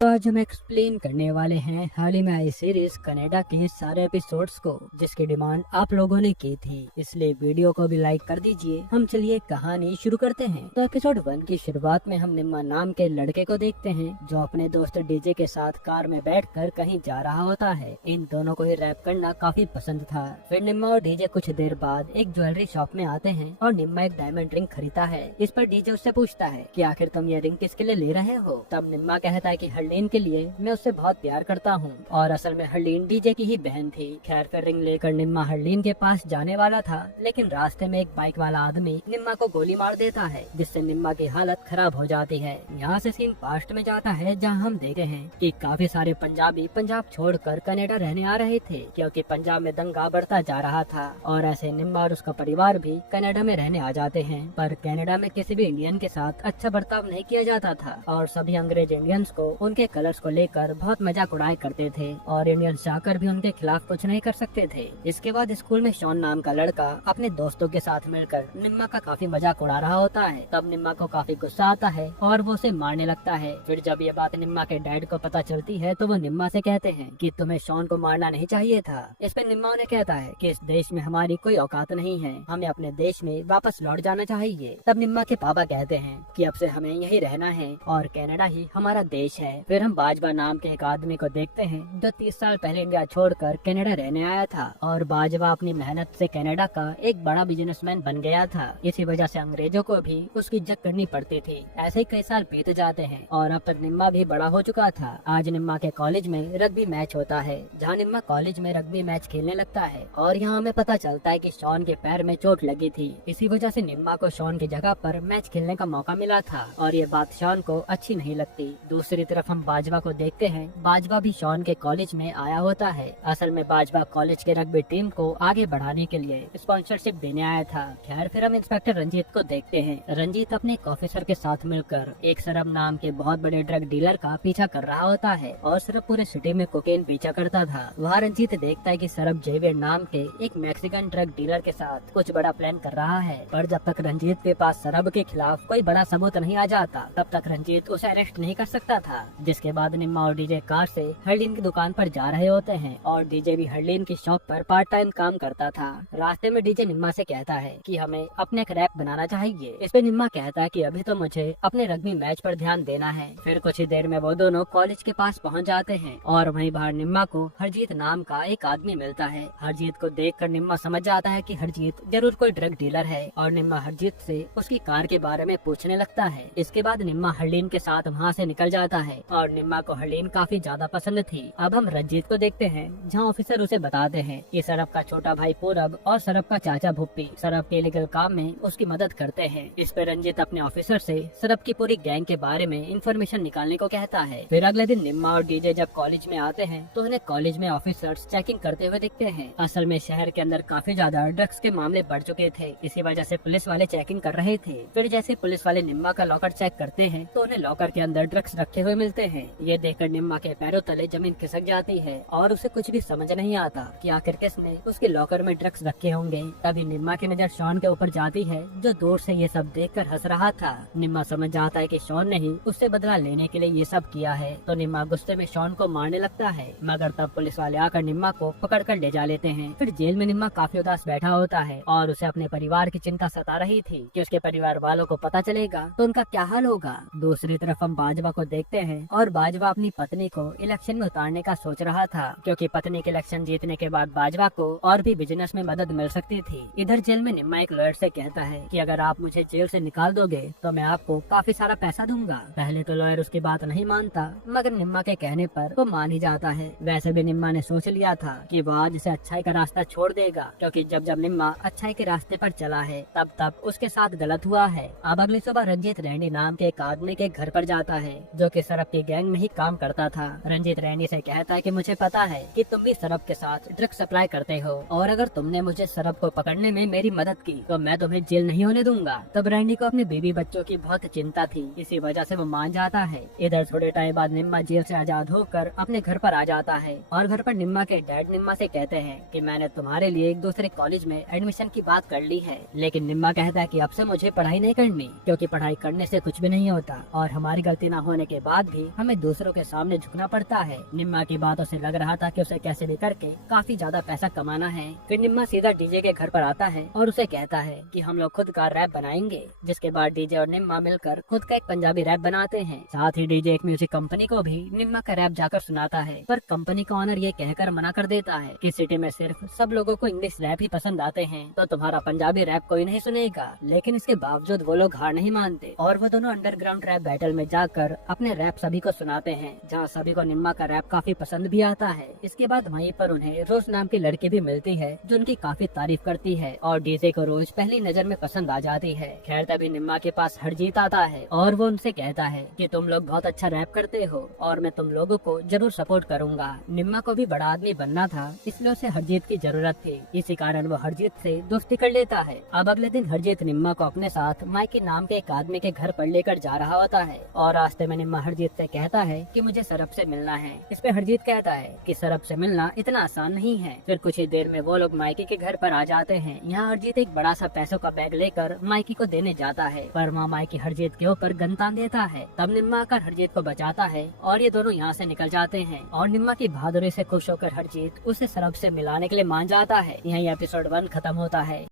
तो आज हम एक्सप्लेन करने वाले हैं हाल ही में आई सीरीज कनाडा के सारे एपिसोड्स को, जिसकी डिमांड आप लोगों ने की थी, इसलिए वीडियो को भी लाइक कर दीजिए। हम चलिए कहानी शुरू करते हैं। तो एपिसोड 1 की शुरुआत में हम निम्मा नाम के लड़के को देखते हैं जो अपने दोस्त डीजे के साथ कार में बैठकर कहीं जा रहा होता है। इन दोनों को ही रैप करना काफी पसंद था। फिर निम्मा और डीजे कुछ देर बाद एक ज्वेलरी शॉप में आते हैं और निम्मा एक डायमंड रिंग खरीदता है। इस पर डीजे उससे पूछता है कि आखिर तुम ये रिंग किसके लिए ले रहे हो। तब निम्मा कहता है कि हरलीन के लिए, मैं उससे बहुत प्यार करता हूँ। और असल में हरलीन डीजे की ही बहन थी। खैर फिर रिंग लेकर निम्मा हरलीन के पास जाने वाला था, लेकिन रास्ते में एक बाइक वाला आदमी निम्मा को गोली मार देता है, जिससे निम्मा की हालत खराब हो जाती है। यहाँ से सीन पास्ट में जाता है, जहाँ हम देखते हैं कि काफी सारे पंजाबी पंजाब छोड़कर कनाडा रहने आ रहे थे, क्योंकि पंजाब में दंगा बढ़ता जा रहा था। और ऐसे निम्मा और उसका परिवार भी कनाडा में रहने आ जाते हैं। पर कनाडा में किसी भी इंडियन के साथ अच्छा बर्ताव नहीं किया जाता था और सभी अंग्रेज इंडियंस को उनके कलर्स को लेकर बहुत मजाक उड़ाया करते थे और इंडियंस जाकर भी उनके खिलाफ कुछ नहीं कर सकते थे। इसके बाद स्कूल में शॉन नाम का लड़का अपने दोस्तों के साथ मिलकर निम्मा का काफी मजाक उड़ा रहा होता है। तब निम्मा को काफी गुस्सा आता है और वो उसे मारने लगता है। फिर जब ये बात निम्मा के डैड को पता चलती है तो वो निम्मा से कहते हैं कि तुम्हें शॉन को मारना नहीं चाहिए था। इस पे निम्मा उन्हें कहता है कि इस देश में हमारी कोई औकात नहीं है, हमें अपने देश में वापस लौट जाना चाहिए। तब निम्मा के पापा कहते हैं कि अब से हमें यही रहना है और कनाडा ही हमारा देश है। फिर हम बाजवा नाम के एक आदमी को देखते हैं जो 30 साल पहले इंडिया छोड़कर कनाडा रहने आया था और बाजवा अपनी मेहनत से कनाडा का एक बड़ा बिजनेसमैन बन गया था। इसी वजह से अंग्रेजों को भी उसकी इज्जत करनी पड़ती थी। ऐसे ही कई साल बीत जाते हैं और अब तक निम्मा भी बड़ा हो चुका था। आज निम्मा के कॉलेज में रग्बी मैच होता है, जहाँ निम्मा कॉलेज में रग्बी मैच खेलने लगता है और यहाँ हमें पता चलता है कि शॉन के पैर में चोट लगी थी। इसी वजह से निम्मा को शॉन की जगह पर मैच खेलने का मौका मिला था और ये बात शॉन को अच्छी नहीं लगती। दूसरी तरफ हम बाजवा को देखते हैं। बाजवा भी शॉन के कॉलेज में आया होता है। असल में बाजवा कॉलेज के रग्बी टीम को आगे बढ़ाने के लिए स्पॉन्सरशिप देने आया था। खैर फिर हम इंस्पेक्टर रंजीत को देखते हैं। रंजीत अपने एक ऑफिसर के साथ मिलकर एक सरब नाम के बहुत बड़े ड्रग डीलर का पीछा कर रहा होता है और सरब पूरे सिटी में कोकेन पीछा करता था। वहाँ रंजीत देखता है कि सरब जेवियर नाम के एक मैक्सिकन ड्रग डीलर के साथ कुछ बड़ा प्लान कर रहा है। पर जब तक रंजीत के पास सरब के खिलाफ कोई बड़ा सबूत नहीं आ जाता, तब तक रंजीत उसे अरेस्ट नहीं कर सकता था। जिसके बाद निम्मा और डीजे कार से हरलीन की दुकान पर जा रहे होते हैं और डीजे भी हरलीन की शॉप पर पार्ट टाइम काम करता था। रास्ते में डीजे निम्मा से कहता है कि हमें अपने एक रैप बनाना चाहिए। इस पे निम्मा कहता है कि अभी तो मुझे अपने रग्बी मैच पर ध्यान देना है। फिर कुछ ही देर में वो दोनों कॉलेज के पास पहुंच जाते हैं और वहीं बाहर निम्मा को हरजीत नाम का एक आदमी मिलता है। हरजीत को देखकर निम्मा समझ जाता है कि हरजीत जरूर कोई ड्रग डीलर है और निम्मा हरजीत से उसकी कार के बारे में पूछने लगता है। इसके बाद निम्मा हरलीन के साथ वहाँ से निकल जाता है और निम्मा को हरलीन काफी ज्यादा पसंद थी। अब हम रंजीत को देखते हैं, जहाँ ऑफिसर उसे बताते हैं कि सरब का छोटा भाई पूरब और सरब का चाचा भुप्पी सरब के इलीगल काम में उसकी मदद करते हैं। इस पर रंजीत अपने ऑफिसर से सरब की पूरी गैंग के बारे में इंफॉर्मेशन निकालने को कहता है। फिर अगले दिन निम्मा और डीजे जब कॉलेज में आते हैं तो उन्हें कॉलेज में ऑफिसर्स चेकिंग करते हुए दिखते हैं। असल में शहर के अंदर काफी ज्यादा ड्रग्स के मामले बढ़ चुके थे, इसी वजह से पुलिस वाले चेकिंग कर रहे थे। फिर जैसे पुलिस वाले निम्मा का लॉकर चेक करते हैं तो उन्हें लॉकर के अंदर ड्रग्स रखे हुए मिलते हैं। ये देखकर निम्मा के पैरों तले जमीन खिसक जाती है और उसे कुछ भी समझ नहीं आता कि आखिर किसने उसके लॉकर में ड्रग्स रखे होंगे। तभी निम्मा की नजर शॉन के ऊपर जाती है, जो दूर से ये सब देखकर हंस रहा था। निम्मा समझ जाता है कि शॉन ने ही उससे बदला लेने के लिए ये सब किया है, तो निम्मा गुस्से में शॉन को मारने लगता है। मगर तब पुलिस वाले आकर निम्मा को पकड़ कर ले जा लेते हैं। फिर जेल में निम्मा काफी उदास बैठा होता है और उसे अपने परिवार की चिंता सता रही थी कि उसके परिवार वालों को पता चलेगा तो उनका क्या हाल होगा। दूसरी तरफ हम बाजवा को देखते हैं और बाजवा अपनी पत्नी को इलेक्शन में उतारने का सोच रहा था, क्योंकि पत्नी के इलेक्शन जीतने के बाद बाजवा को और भी बिजनेस में मदद मिल सकती थी। इधर जेल में निम्मा एक लॉयर से कहता है कि अगर आप मुझे जेल से निकाल दोगे तो मैं आपको काफी सारा पैसा दूंगा। पहले तो लॉयर उसकी बात नहीं मानता, मगर निम्मा के कहने पर वो मान ही जाता है। वैसे भी निम्मा ने सोच लिया था कि वो आज से अच्छाई का रास्ता छोड़ देगा, क्योंकि जब जब निम्मा अच्छाई के रास्ते पर चला है तब तब उसके साथ गलत हुआ है। अब अगली सुबह रंजीत रैनी नाम के एक आदमी के घर पर जाता है, जो कि सरब की गैंग में ही काम करता था। रंजीत रैनी से कहता है कि मुझे पता है कि तुम भी सरब के साथ ड्रग्स सप्लाई करते हो और अगर तुमने मुझे सरब को पकड़ने में मेरी मदद की तो मैं तुम्हें जेल नहीं होने दूंगा। तब रैनी को अपने बीवी बच्चों की बहुत चिंता थी, इसी वजह से वो मान जाता है। इधर थोड़े टाइम बाद निम्मा जेल से आजाद होकर अपने घर पर आ जाता है और घर पर निम्मा के डैड निम्मा से कहते हैं कि मैंने तुम्हारे लिए एक दूसरे कॉलेज में एडमिशन की बात कर ली है, लेकिन निम्मा कहता है कि अब से मुझे पढ़ाई नहीं करनी, क्योंकि पढ़ाई करने से कुछ भी नहीं होता और हमारी गलती न होने के बाद भी हमें दूसरों के सामने झुकना पड़ता है। निम्मा की बातों से लग रहा था कि उसे कैसे भी करके काफी ज्यादा पैसा कमाना है। फिर निम्मा सीधा डीजे के घर पर आता है और उसे कहता है कि हम लोग खुद का रैप बनाएंगे, जिसके बाद डीजे और निम्मा मिलकर खुद का एक पंजाबी रैप बनाते हैं। साथ ही डीजे एक म्यूजिक कंपनी को भी निम्मा का रैप जाकर सुनाता है, पर कंपनी का ऑनर ये कहकर मना कर देता है कि सिटी में सिर्फ सब लोगों को इंग्लिश रैप ही पसंद आते हैं, तो तुम्हारा पंजाबी रैप कोई नहीं सुनेगा। लेकिन इसके बावजूद वो लोग हार नहीं मानते और वो दोनों अंडरग्राउंड रैप बैटल में जाकर अपने रैप सभी को सुनाते हैं, जहाँ सभी को निम्मा का रैप काफी पसंद भी आता है। इसके बाद वहीं पर उन्हें रोज नाम की लड़की भी मिलती है जो उनकी काफी तारीफ करती है और डीजे को रोज पहली नजर में पसंद आ जाती है। खैर तभी निम्मा के पास हरजीत आता है और वो उनसे कहता है कि तुम लोग बहुत अच्छा रैप करते हो और मैं तुम लोगों को जरूर सपोर्ट करूंगा। निम्मा को भी बड़ा आदमी बनना था, इसलिए उसे हरजीत की जरूरत थी, इसी कारण वो हरजीत से दोस्ती कर लेता है। अब अगले दिन हरजीत निम्मा को अपने साथ माइकी नाम के एक आदमी के घर पर लेकर जा रहा होता है और रास्ते में निम्मा हरजीत से कहता है कि मुझे सरब से मिलना है। इस पे हरजीत कहता है कि सरब से मिलना इतना आसान नहीं है। फिर कुछ ही देर में वो लोग माइकी के घर पर आ जाते हैं। यहाँ हरजीत एक बड़ा सा पैसों का बैग लेकर माइकी को देने जाता है, पर वहाँ माइकी हरजीत के ऊपर गन तान देता है। तब निम्मा आकर हरजीत को बचाता है और ये दोनों यहाँ से निकल जाते हैं और निम्मा की बहादुरी से खुश होकर हरजीत उसे सरब से मिलाने के लिए मान जाता है। यही एपिसोड 1 खत्म होता है।